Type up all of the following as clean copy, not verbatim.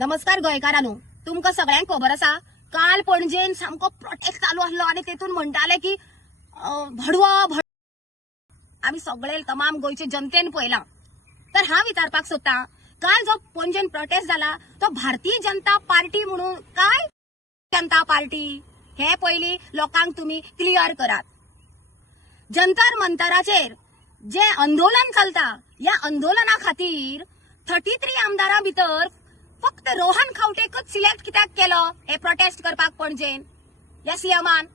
नमस्कार गोंयकारांनो, तुमकां सगळ्यांक खबर आसा काल पणजेन सामको प्रोटेस्ट चालू आसलो आणि तेतून म्हणटाले की भडवो आम्ही सगळे तमाम गोंयचे जनतेन पळयला। तर हांव विचारपाक सोदतां, काल जो पणजेन प्रोटेस्ट जाला तो भारतीय जनता पार्टी म्हणून काय जनता पार्टी हे पयली लोकांक तुम्ही क्लियर करात। जंतर मंतराचेर जे आंदोलन चलता या आंदोलना खातीर 33 आमदारां भितर फक्त रोहन खंवटेकच सिलेक्ट कित्याक केलो हे प्रोटेस्ट करपाक पणजेन या सीएमान?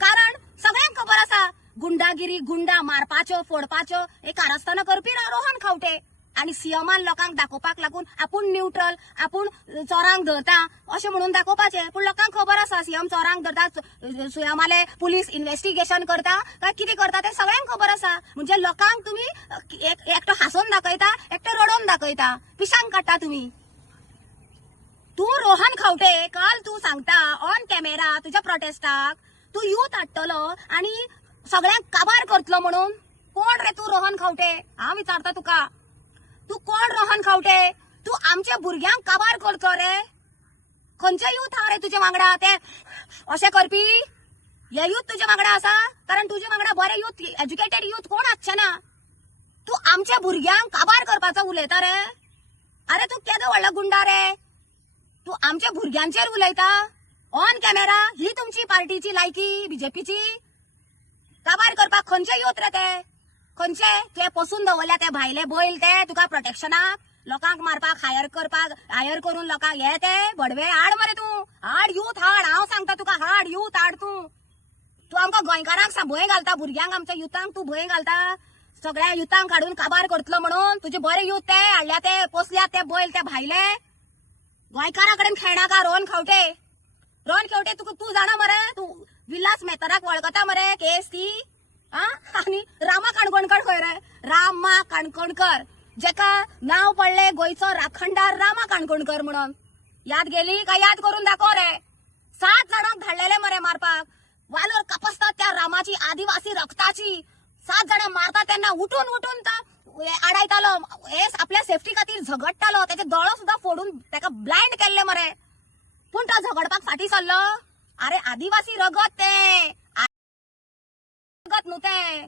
कारण सगळ्यांक खबर आसा गुंडागिरी गुंडा मारपाच्यो फोडपाच्यो हे कारस्थाना करपी रोहन खंवटे आणि सीएमान लोकांक दाखोवपाक लागून आपूण न्यूट्रल आपूण चोरांक धरता अशें म्हणून दाखोवपाचें। पूण लोकांक खबर आसा सीएम चोरांक धरता, सीएमाले पुलीस इन्व्हेस्टिगेशन करता काय कितें करता ते सगळ्यांक खबर आसा। म्हणजे लोकांक तुम्ही एकटो हांसोवन दाखयता एकटो रडोवन दाखयता, पिशांक काडटा तुम्ही। तू रोहन खंवटे काल तू सांगता ऑन कॅमेरा तुझ्या प्रोटेस्टाक तू यूथ हाडटलो आणि सगळ्यांक काबार करतलो म्हणून। कोण रे तू रोहन खंवटे? हांव विचारता तुका, तू कोण रोहन खंवटे? तू आमच्या भुरग्यांक काबार करतो रे? खंयचे यूथ हा रे तुझे वांगडा ते अशें करपी? हे यूथ तुझे वांगडा आसा? कारण तुझे वांगडा बरे यूथ एज्युकेटेड यूथ कोण आसचे ना। तू आमच्या भुरग्यांक काबार करपाचो उलयता रे? अरे तू केदो व्हडलो गुंडा रे? तू आमच्या भुरग्यांचेर उलयता ऑन कॅमेरा? ही तुमची पार्टीची लायकी बीजेपीची? काबार करपाक खंयचे यूथ रे ते? खंयचे तुवें पसून दवरल्या ते भायले बैल ते तुका प्रोटेक्शनाक लोकांक मारपाक हायर करून लोकांक हे ते बडवे हाड मरे तू हाड यूथ हाड। हांव सांगता तुका हाड यूथ हाड तू आमकां गोंयकारांक भंय घालता, भुरग्यांक आमच्या युथांक तू भंय घालता। सगळ्या युथांक हाडून काबार करतलो म्हणून तुझे बरे यूथ ते हाडल्या ते पोसल्या ते बैल ते भायले गोंयकारा कडेन खेळना का? रोहन खंवटे तू जाणा मरे तू विलास मेहताराक वळखता मरे केस ती आणि रामा काणकोणकर खंय रे? रामा काणकोणकर जेका नाव पडले गोंयचो राखणदार रामा काणकोणकर म्हणून। याद गेली का? याद करून दाखव रे। 7 जणांक धाडलेले मरे मारपाक, वालोर कापसतात त्या रामाची आदिवासी रक्ताची। 7 जण मारतात त्यांना उठून आडायतालो, हे आपल्या सेफ्टी खातीर झगडटालो, त्याचे दोळो सुद्धा फोडून त्याका ब्लाइंड केल्ले मरे। पूण तो झगडपाक फाटी सरलो? अरे आदिवासी रगत ते रगत न्हू ते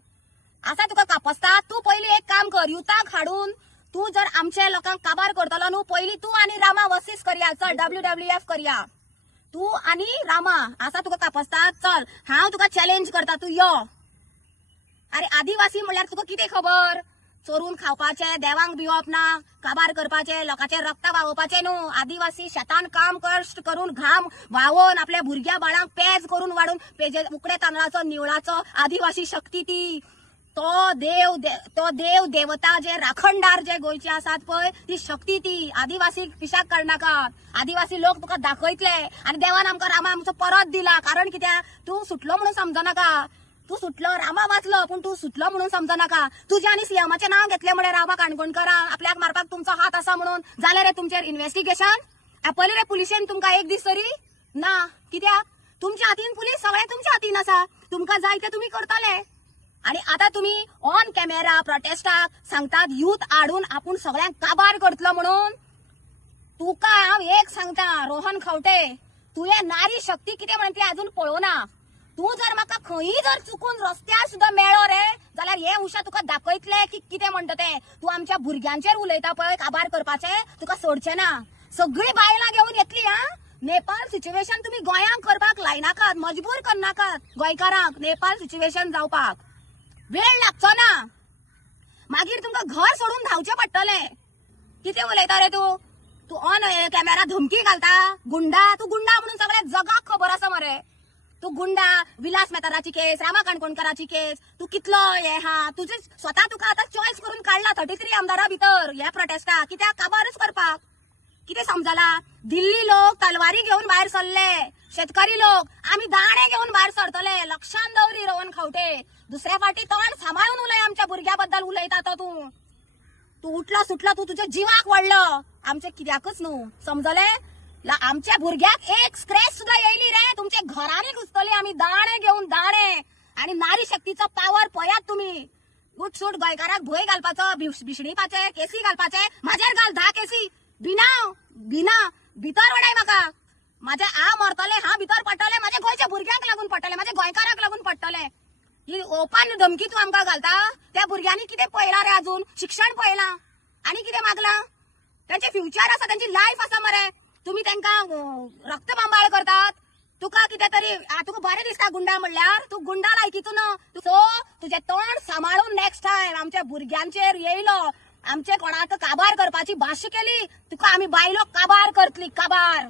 असा तुका कापसता। तू पयली एक काम कर, युथाक हाडून तू जर आमच्या लोकांक काबार करतलो न्हू पयली तू आणि रामा वर्सीस करया, चल WWF करया तू आणि रामा असा तुका कापसता। चल हांव तुका चॅलेंज करता, तू यो। अरे आदिवासी म्हणल्यार तुका कितें खबर? चोरून खावपाचे, देवांक भिवप ना, काबार करपाचे, लोकांचे रक्त व्हांवोवपाचे न्हू। आदिवासी शेतान काम कश्ट करून घाम व्हांवोवन आपल्या भुरग्या बाळांक पेज करून वाडून पेजे उकडे तांदळाचो निवळाचो आदिवासी शक्ती ती। तो देव देवता जे राखणदार जे गोंयचे आसात पळय ती शक्ती ती। आदिवासी पिशाक काडनाका। आदिवासी लोक तुका दाखयतले आणि देवान आमकां रामा आमचो परत दिला। कारण कित्याक तू सुटलो म्हणून समजनाका। तू सुटलो, रामा वाचलो पण तू सुटलो म्हणून समजनाका। तुझे आणि सीएमाचे नाव घेतले म्हणे रामा काणकोणकर आपल्याक मारपाक तुमचो हात आसा म्हणून। जालें रे तुमचेर इन्व्हेस्टिगेशन? आपयलें रे पुलिशेन तुमकां एक दीस तरी ना? कित्याक? तुमच्या हातीन पुलीस सगळे तुमच्या हातीन आसा, तुमकां जाय ते तुम्ही करतले। आणि आता तुम्ही ऑन कॅमेरा प्रोटेस्टाक सांगतात यूथ हाडून आपूण सगळ्यांक काबार करतलो म्हणून। तुका हांव एक सांगता रोहन खंवटे, तुवें नारी शक्ती कितें म्हणून ती अजून पळोवना। तू जर म्हाका खंयी जर चुकून रस्त्यार सुद्धा मेळ्ळो रे जाल्यार हे उशा तुका दाखयतले की कितें म्हणटा ते। तू आमच्या भुरग्यांचेर उलयता पळय काबार करपाचे, तुका सोडचे ना। सगळी बायलां घेऊन येतली नेपाळ सिच्युएशन तुम्ही गोंयांक करपाक लायनाकात, मजबूर करनाकात गोंयकारांक नेपाळ सिच्युएशन जावपाक। वेळ लागचो ना, मागीर तुमकां घर सोडून धांवचे पडटले। कितें उलयता रे तू ऑन कॅमेरा धमकी घालता? तू गुंडा म्हणून सगळ्या जगाक खबर आसा मरे। तू गुंडा, विलास मेहताराची केस, रामा काणकोणकराची केस, तू कितलो हे हा तुझे स्वतः तुका आता चॉईस करून काढला 33 आमदारा भितर ह्या प्रोटेस्टा कित्याक काबारच करपाक। कितें समजला? दिल्ली लोक तलवारी घेऊन भायर सरले, शेतकरी लोक आम्ही दाणे घेऊन भायर सरतले। लक्षात दवरी रोहन खंवटे, दुसऱ्या फाटी तोंड सांभाळून उलय। आमच्या भुरग्याबद्दल उलयता तो तू उठला सुटला तू तुझ्या जीवाक वाडलं, आमचे कित्याकच न्हू समजले? आमच्या भुरग्याक एक स्क्रॅच सुद्धा येयली रे तुमच्या घरांनी घुसतली आम्ही दाणे घेऊन दाणे। आणि नारी शक्तीचा पावर पळयात तुम्ही। उठसूट गोंयकाराक भंय घालपाचो, भिशणीपाचे, केसी घालपाचे, म्हाजेर घाल 10 केसी बिना भितर वडाय म्हाका माझे आ मरतले हा भितर पडटले माझ्या गोंयच्या भुरग्यांक लागून पडटले माझ्या गोंयकारांक लागून पडटले ही ओपन धमकी तू आमकां घालता त्या भुरग्यांनी कितें पळयला रे अजून शिक्षण पळयला आणि कितें मागला त्यांचे फ्युचर आसा त्यांची लायफ आसा मरे तुम्ही त्यांना रक्तबांबाळ करतात तुका कितें तरी तुका बरें दिसता गुंडा म्हणल्यार तू गुंडा लायकीतून सो तुझे तोंड सांबाळून नेक्स्ट टाइम आमच्या भुरग्यांचेर येयलो आमचे कोणाक काबार करपाची भाश केली तुका आम्ही बायलो काबार करतली काबार